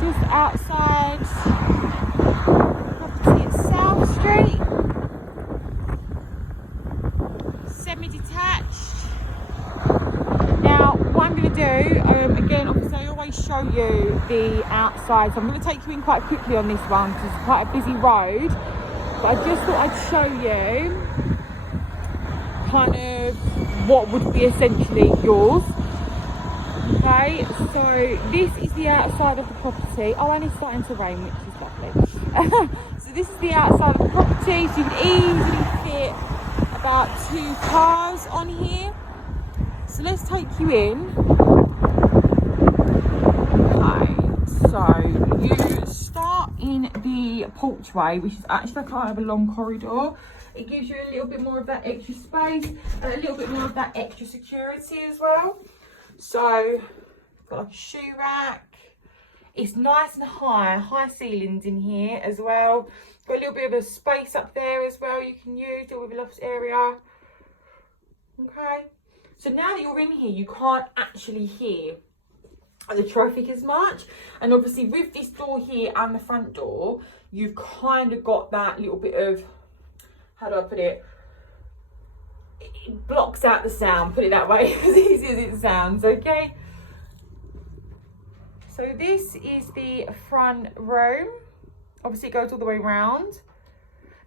just outside property at South Street. Semi-detached. Now, what I'm going to do, again, obviously I always show you the outside, so I'm going to take you in quite quickly on this one because it's quite a busy road. But I just thought I'd show you kind of what would be essentially yours. Okay, so this is the outside of the property. Oh, and it's starting to rain, which is lovely. So this is the outside of the property, so you can easily fit about 2 cars on here. So let's take you in. Okay, so you start in the porchway, which is actually kind of a long corridor. It gives you a little bit more of that extra space and a little bit more of that extra security as well. So, got like a shoe rack. It's nice and high ceilings in here as well. Got a little bit of a space up there as well you can use, deal with a loft area. Okay. So now that you're in here, you can't actually hear the traffic as much. And obviously with this door here and the front door, you've kind of got that little bit of, how do I put it? It blocks out the sound, put it that way, as easy as it sounds, okay? So this is the front room. Obviously it goes all the way around.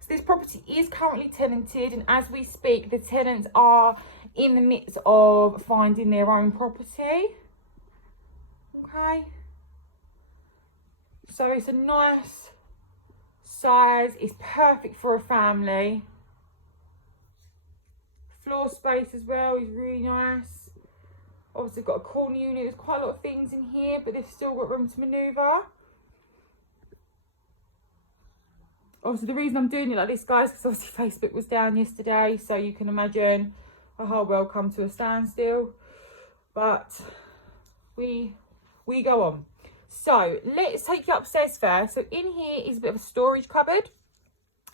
So this property is currently tenanted, and as we speak, the tenants are in the midst of finding their own property. Okay. So it's a nice size, it's perfect for a family. Floor space as well is really nice. Obviously got a corner unit, there's quite a lot of things in here, but they've still got room to manoeuvre. Obviously the reason I'm doing it like this, guys, because obviously Facebook was down yesterday, so you can imagine a whole world come to a standstill. But we go on. So let's take you upstairs first. So in here is a bit of a storage cupboard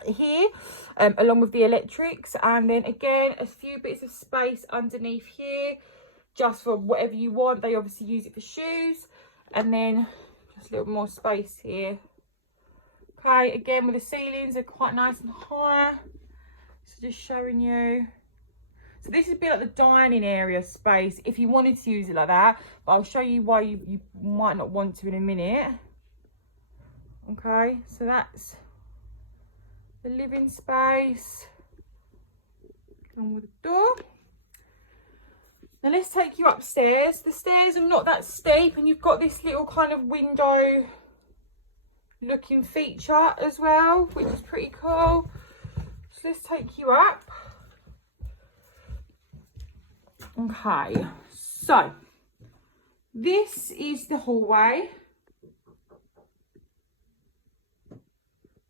here, along with the electrics, and then again a few bits of space underneath here just for whatever you want. They obviously use it for shoes, and then just a little more space here. Okay, again with the ceilings, they're quite nice and high, so just showing you. So this is a bit like the dining area space if you wanted to use it like that, but I'll show you why you might not want to in a minute. Okay, so that's the living space. Come with the door. Now let's take you upstairs. The stairs are not that steep, and you've got this little kind of window looking feature as well, which is pretty cool. So let's take you up. Okay, so this is the hallway.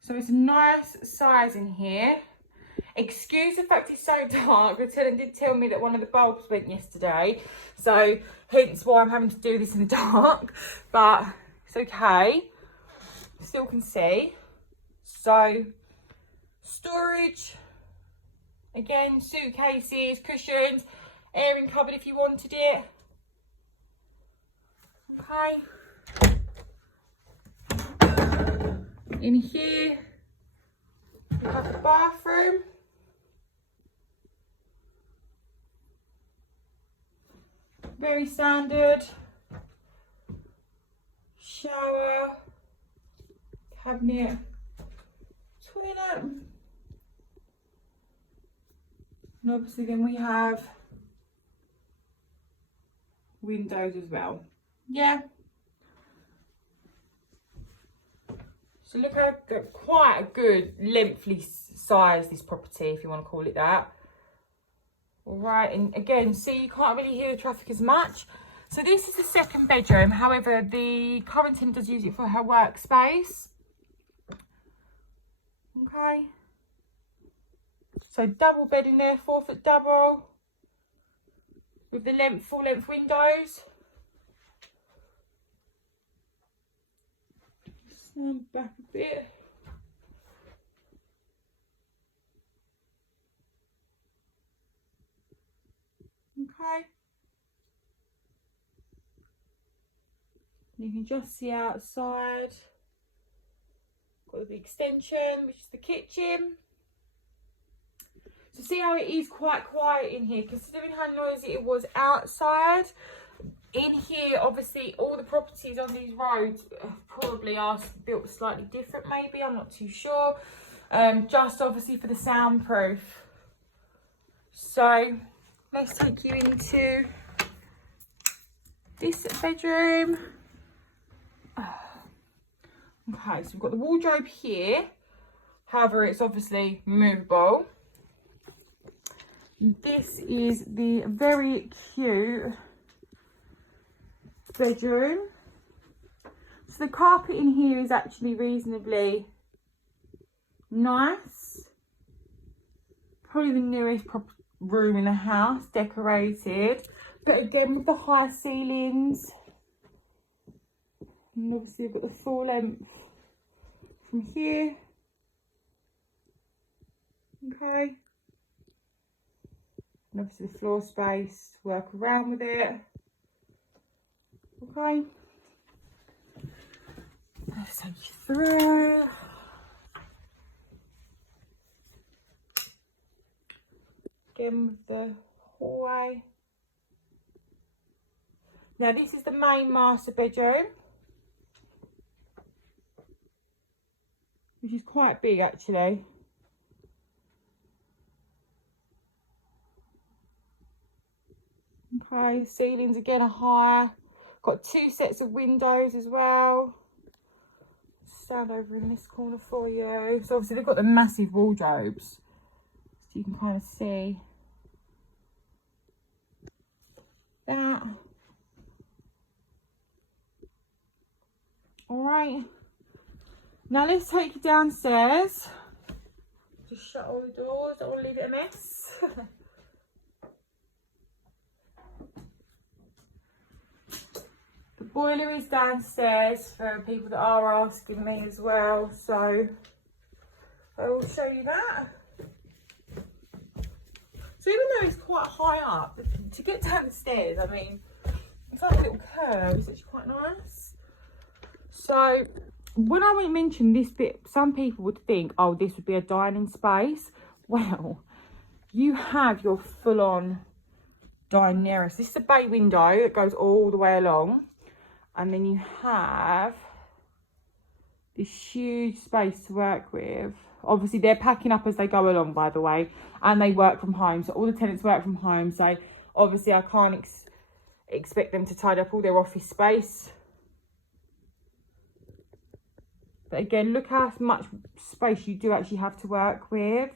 So it's a nice size in here. Excuse the fact it's so dark. The tenant did tell me that one of the bulbs went yesterday, so hence why I'm having to do this in the dark, but it's okay. Still can see. So storage, again, suitcases, cushions, airing cupboard if you wanted it. Okay. In here we have the bathroom. Very standard. Shower, cabinet, toilet. And obviously then we have windows as well. Yeah. So look how quite a good lengthy size this property, if you want to call it that. All right, and again, see, you can't really hear the traffic as much. So this is the second bedroom. However, the current tenant does use it for her workspace. Okay. So double bed in there, 4-foot double, with the full length windows. Stand back a bit. Okay. You can just see outside. Got the extension, which is the kitchen. So see how it is quite quiet in here, considering how noisy it was outside. In here, obviously, all the properties on these roads probably are built slightly different, maybe. I'm not too sure. Just obviously for the soundproof. So let's take you into this bedroom. Okay, so we've got the wardrobe here. However, it's obviously movable. This is the very cute bedroom. So the carpet in here is actually reasonably nice. Probably the newest room in the house, decorated. But again, with the high ceilings. And obviously you've got the full length from here. Okay. And obviously the floor space to work around with it. Okay. Let's take you through. Again with the hallway. Now this is the main master bedroom, which is quite big actually. Okay, ceilings again are high. Got 2 sets of windows as well. Stand over in this corner for you. So obviously they've got the massive wardrobes, so you can kind of see that. All right. Now let's take you downstairs. Just shut all the doors. Don't want to leave it a mess. The boiler is downstairs for people that are asking me as well, so I will show you that. So even though it's quite high up, to get down the stairs, I mean, it's like a little curve. It's actually quite nice. So when I mentioned this bit, some people would think, oh, this would be a dining space. Well, you have your full-on dining area. So this is a bay window that goes all the way along. And then you have this huge space to work with. Obviously, they're packing up as they go along, by the way. And they work from home. So all the tenants work from home. So obviously, I can't expect them to tidy up all their office space. But again, look how much space you do actually have to work with.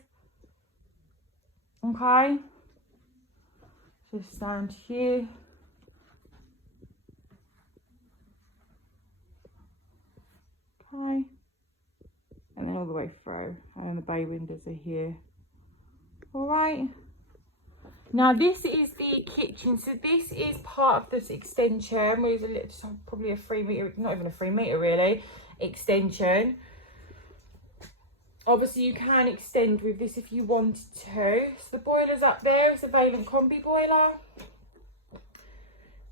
Okay. Just stand here. Okay. And then all the way through. And then the bay windows are here. Alright. Now this is the kitchen. So this is part of this extension. With a little, probably a 3 metre, not even a 3 metre really, extension. Obviously you can extend with this if you wanted to. So the boiler's up there. It's a Valent combi boiler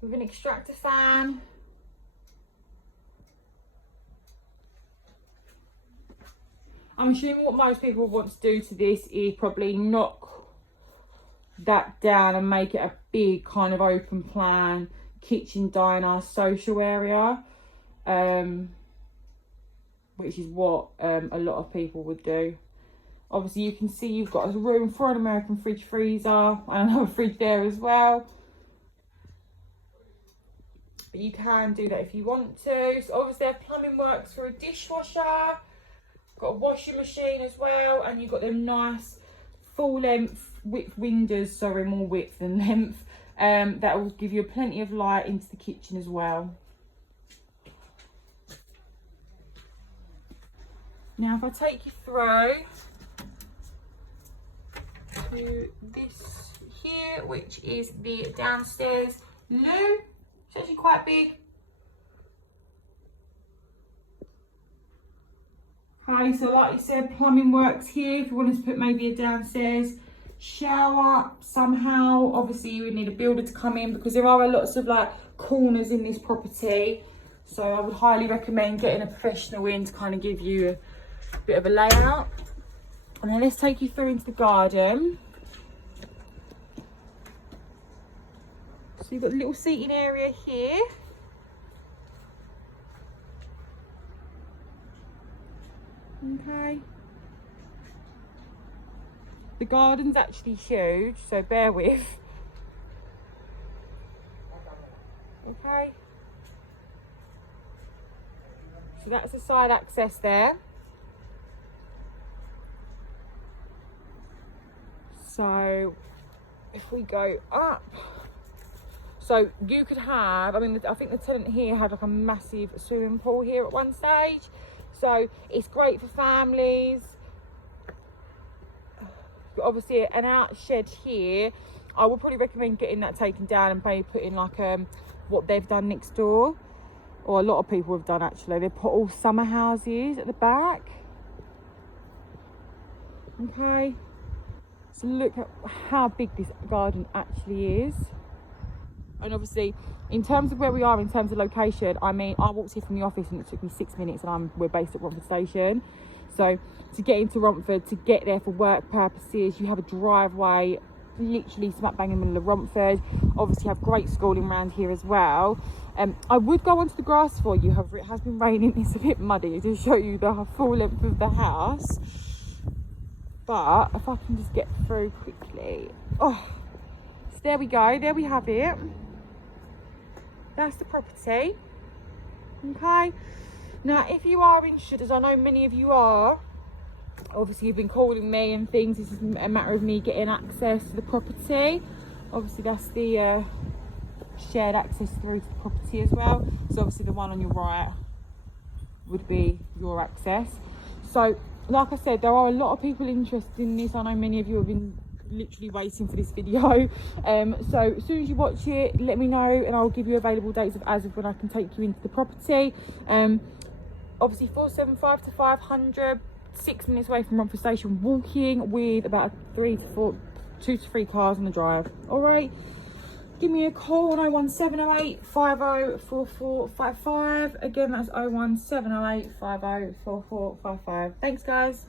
with an extractor fan. I'm assuming what most people want to do to this is probably knock that down and make it a big kind of open plan kitchen, diner, social area, which is what a lot of people would do. Obviously you can see you've got a room for an American fridge freezer and another fridge there as well. But you can do that if you want to. So obviously their plumbing works for a dishwasher. Got a washing machine as well, and you've got them nice full length width windows, sorry, more width than length, that will give you plenty of light into the kitchen as well. Now if I take you through to this here, which is the downstairs loo, it's actually quite big. Okay, so like you said, plumbing works here. If you wanted to put maybe a downstairs shower somehow, obviously you would need a builder to come in because there are lots of like corners in this property. So I would highly recommend getting a professional in to kind of give you a bit of a layout. And then let's take you through into the garden. So you've got a little seating area here. Okay. The garden's actually huge, so bear with. Okay. So that's the side access there. So if we go up, so you could have, I mean, I think the tenant here had like a massive swimming pool here at one stage. So it's great for families. Obviously an out shed here, I would probably recommend getting that taken down and maybe putting like what they've done next door, or a lot of people have done actually. They put all summer houses at the back. Okay, so look at how big this garden actually is. And obviously in terms of where we are, in terms of location, I mean, I walked here from the office and it took me 6 minutes, and we're based at Romford station. So to get into Romford, to get there for work purposes, you have a driveway literally smack bang in the middle of Romford. Obviously have great schooling around here as well. I would go onto the grass for you, however it has been raining, it's a bit muddy to show you the full length of the house. But if I can just get through quickly. Oh, so there we go, there we have it. That's the property. Okay. Now, if you are interested, as I know many of you are, obviously you've been calling me and things, this is a matter of me getting access to the property. Obviously that's the shared access through to the property as well. So obviously the one on your right would be your access. So like I said, there are a lot of people interested in this. I know many of you have been literally waiting for this video. So as soon as you watch it, let me know and I'll give you available dates as of when I can take you into the property. Obviously 475 to 500, 6 minutes away from Romford station walking, with about 2 to 3 cars on the drive. All right, give me a call on 01708 504455. Again, that's 01708 504455. Thanks guys.